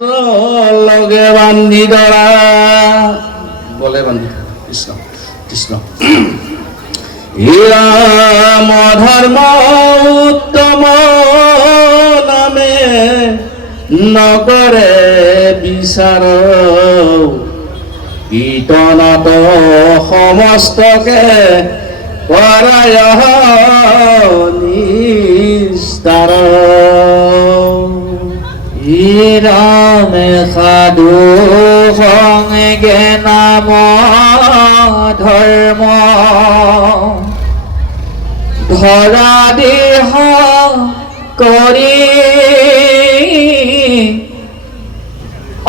লগে বান্ধি ধৰা গলে বান্ধি কৃষ্ণ কৃষ্ণ ৰাম ধৰ্ম উত্তম নামে নকৰে বিচাৰ কীৰ্তনত সমস্তকে কৰায় নিস্তাৰ ৰাম সাধু সংগে নাম ধৰ্ম ধৰা দেহ কৰি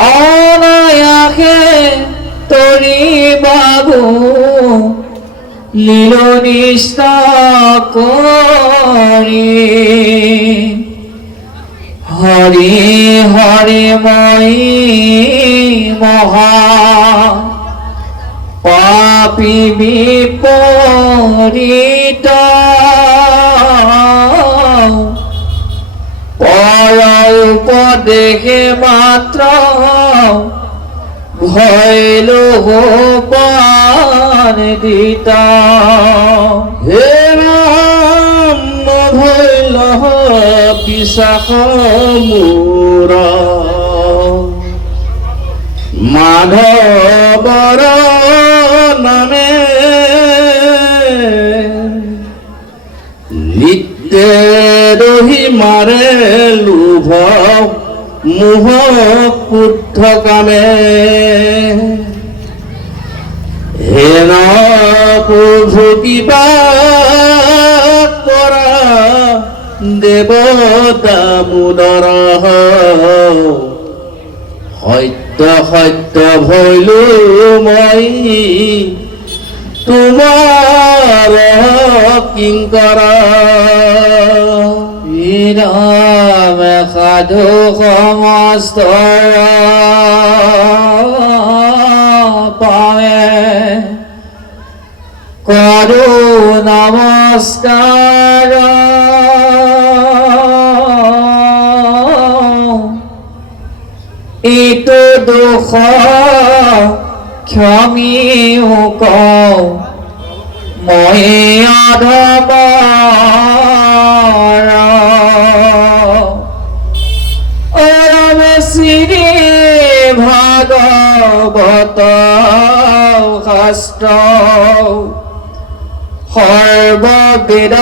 অনায়াসে তৰি বাবু লীল নিষ্ঠা কৰি হৰি হৰি মই মহা পাপী বিপৰীত পৰ উপদেশে মাত্ৰ ভৈলো পানিত হে ৰাম নভৈল বিশ্বাস মোৰ মাধৱৰ নামে নিত্যে ৰহি মাৰে লোভ মোহ ক্ৰোধ কামে হেন প্ৰভু কিবা কৰা দেৱ দামোদৰ সত্য সত্য ভৈলো মই তোমাৰ কিংকৰ ৰাম সাধু সমস্ত পাৱে কৰো নমস্কাৰ এইটো দুখ ক্ষমিও কওঁ মই অধমৰ শ্ৰী ভাগৱত শাস্ত্ৰ সৰ্ববেদ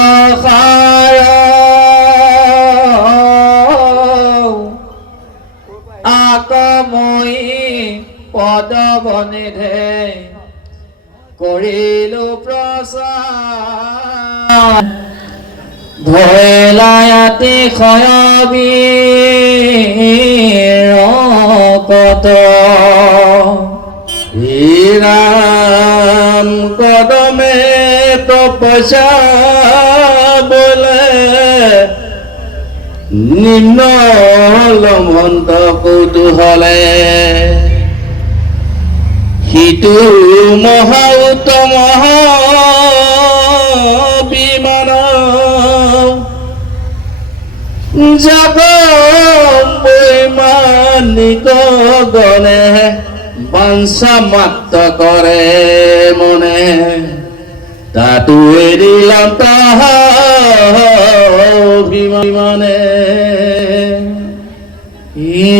সাৰ আকমই পদ বনিধে কৰিলো প্ৰচাৰ ভৈলায়াতি ক্ষয়বীৰ পদ ৰাম কদমে তপস্যা বোলে নিম্ন লমন্ত কৌতূহলে সিটো মহা উত্তম বিমান যাব বৈমানিক গণে বাঞ্ছা মাত্ৰ কৰে মনে তাতো এৰিলাম তাহাভিমানে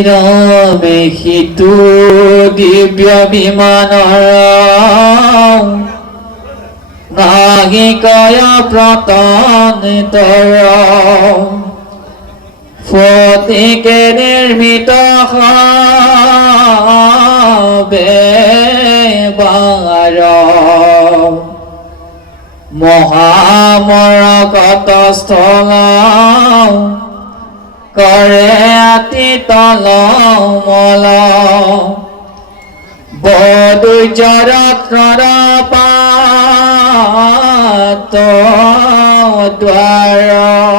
ৰামে সিটো দিব্য বিমানৰ নাহিকয় প্ৰতনিতৰ ফটিকে নিৰ্মিত বেবাৰ মহামৰকত স্থল কৰে অতি তল মল বদুৰ্যৰত্নৰ পাত দ্বাৰ